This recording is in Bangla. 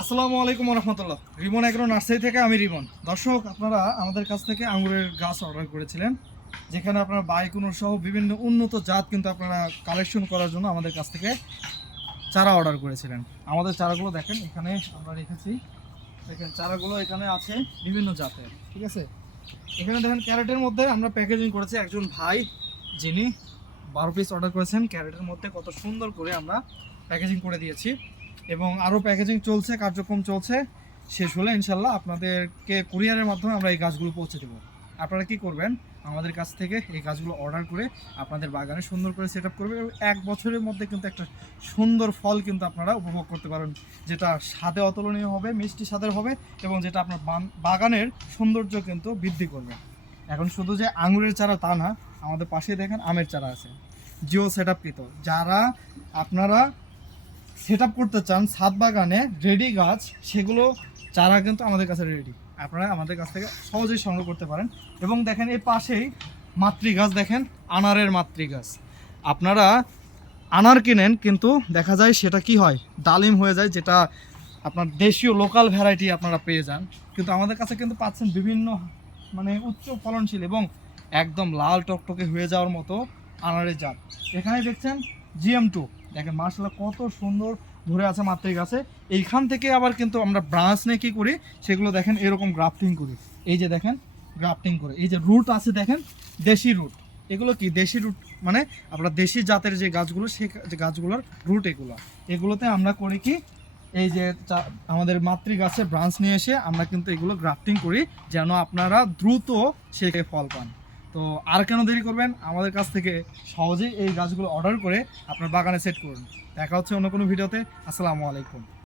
আসসালামু আলাইকুম রহমতুল্লাহ। রিমন এগ্রো নার্সারি থেকে আমি রিমন। দর্শক, আপনারা আমাদের কাছ থেকে আঙ্গুরের গাছ অর্ডার করেছিলেন, যেখানে আপনারা বাইকুনুর সহ বিভিন্ন উন্নত জাত কিন্তু আপনারা কালেকশন করার জন্য আমাদের কাছ থেকে চারা অর্ডার করেছিলেন। আমাদের চারাগুলো দেখেন এখানে আমরা রেখেছি। দেখেন চারাগুলো এখানে আছে বিভিন্ন জাতের, ঠিক আছে। এখানে দেখেন ক্যারেটের মধ্যে আমরা প্যাকেজিং করেছি। একজন ভাই যিনি 12 পিস অর্ডার করেছেন, ক্যারেটের মধ্যে কত সুন্দর করে আমরা প্যাকেজিং করে দিয়েছি এবং আরও প্যাকেজিং চলছে, কার্যক্রম চলছে। শেষ হলে ইনশাল্লাহ আপনাদেরকে কুরিয়ারের মাধ্যমে আমরা এই গাছগুলো পৌঁছে দেবো। আপনারা কি করবেন, আমাদের কাছ থেকে এই গাছগুলো অর্ডার করে আপনাদের বাগানে সুন্দর করে সেট আপ করবেন এবং 1 বছরের মধ্যে কিন্তু একটা সুন্দর ফল কিন্তু আপনারা উপভোগ করতে পারেন, যেটা স্বাদে অতুলনীয় হবে, মিষ্টি স্বাদের হবে এবং যেটা আপনার বাগানের সৌন্দর্য কিন্তু বৃদ্ধি করবে। এখন শুধু যে আঙুরের চারা তা না, আমাদের পাশে দেখেন আমের চারা আছে, জিও সেট আপকৃত। যারা আপনারা সেট আপ করতে চান ছাদ বাগানে রেডি গাছ, সেগুলো চারা কিন্তু আমাদের কাছে রেডি, আপনারা আমাদের কাছ থেকে সহজেই সংগ্রহ করতে পারেন। এবং দেখেন এই পাশেই মাতৃ গাছ, দেখেন আনারের মাতৃ গাছ। আপনারা আনার কিনেন কিন্তু দেখা যায় সেটা কি হয়, ডালিম হয়ে যায়, যেটা আপনার দেশীয় লোকাল ভ্যারাইটি আপনারা পেয়ে যান। কিন্তু আমাদের কাছে কিন্তু পাচ্ছেন বিভিন্ন উচ্চ ফলনশীল এবং একদম লাল টকটকে হয়ে যাওয়ার মতো আনারের জাত। এখানে দেখছেন GM2, দেখেন মার্শাল্লাহ কত সুন্দর ধরে আছে মাতৃ গাছে। এইখান থেকে আবার কিন্তু আমরা ব্রাঞ্চ নিয়ে কী করি, সেগুলো দেখেন এরকম গ্রাফটিং করি। এই যে দেখেন গ্রাফটিং করে, এই যে রুট আছে দেখেন, দেশি রুট। এগুলো কি দেশি রুট, মানে আপনার দেশি জাতের যে গাছগুলো, সেই যে গাছগুলোর রুট এগুলোতে আমরা করি কি, এই যে আমাদের মাতৃ গাছের ব্রাঞ্চ নিয়ে এসে আমরা কিন্তু এগুলো গ্রাফটিং করি, যেন আপনারা দ্রুত সেকে ফল পান। তো আর কেন দেরি করবেন, আমাদের কাছ থেকে সহজেই এই গাছগুলো অর্ডার করে আপনার বাগানে সেট করুন। দেখা হচ্ছে অন্য কোনো ভিডিওতে। আসসালামু আলাইকুম।